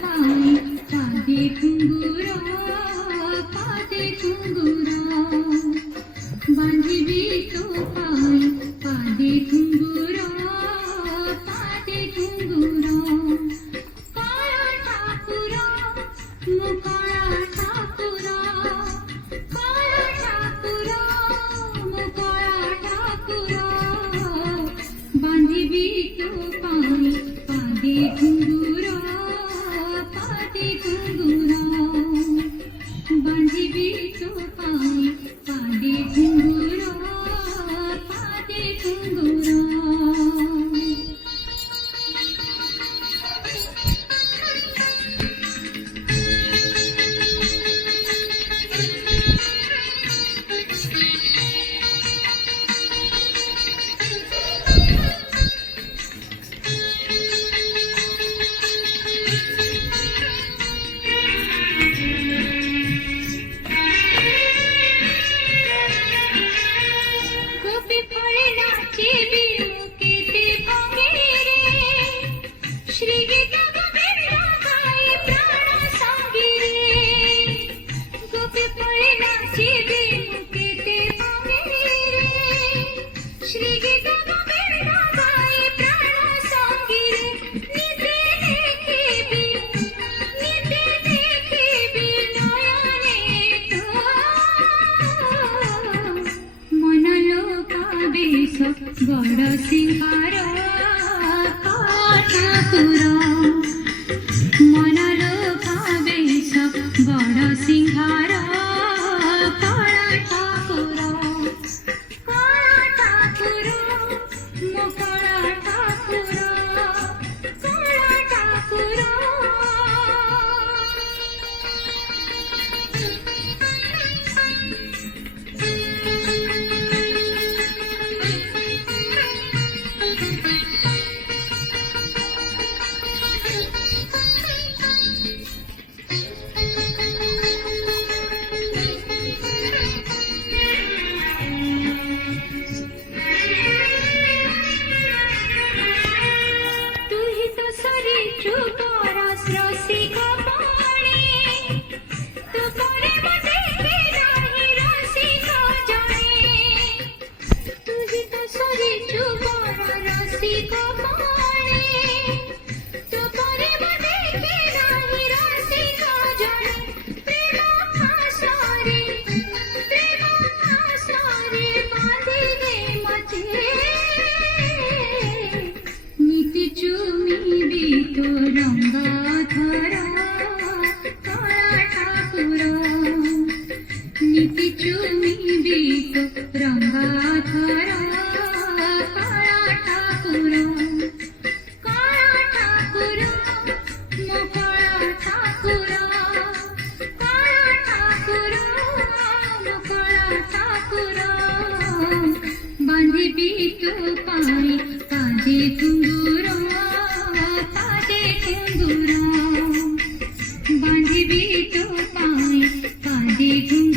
পাই পাদে ঘুঙ্গুর পাদে ঘুঙ্গুর বাঁধিবি তো পাই পাদে ঘুঙ্গুর পাদে ঘুঙ্গুর কালা ঠাকুর মুকালা ঠাকুর কালা ঠাকুর মুকালা ঠাকুর বাঁধিবি তো পাই পাদে ঘুঙ্গুর পাদে ঘুঙ্গুর বাঁধিবি তো পাই পাদে ঘুঙ্গুর পাদে ঘুঙ্গুর গোপী পড়ে নাচিবি মুখেতে ভাঙে রে শ্রীগীত গোবিন্দ গাই প্রাণ সঙ্গে রে গোপী পড়ে নাচিবি মুখেতে ভাঙে রে শ্রীগীত গোবিন্দ গাই প্রাণ সঙ্গে রে নিতে দেখিবি নয়নে তো মনলোকাবেশ বড় সিংহার ঠাকুর মনলোকাবেশ বড় সিংহার ঠাকুর কালা ঠাকুর মুকালা ঠাকুর কালা ঠাকুর তুই তো সরি চুপরাস রসিক পাণি তু করে মতে নাহি রসিক জানে তুই তো সরি চুপরা রসিক পাণি তু করে মতে নাহি রসিক জানে প্রেম আশারে বাঁধিবে মতে নীতি চুমিবি তো রঙ্গাধর কালা ঠাকুর নীতি চুমিবি তো রঙ্গাধর কালা ঠাকুর কালা ঠাকুর মুকালা ঠাকুর কালা ঠাকুর মুকালা ঠাকুর বাঁধিবি তো পাই পাদে ঘুঙ্গুর পাদে ঘুঙ্গুর বাঁধিবি তো পাই পাদে ঘুঙ্গুর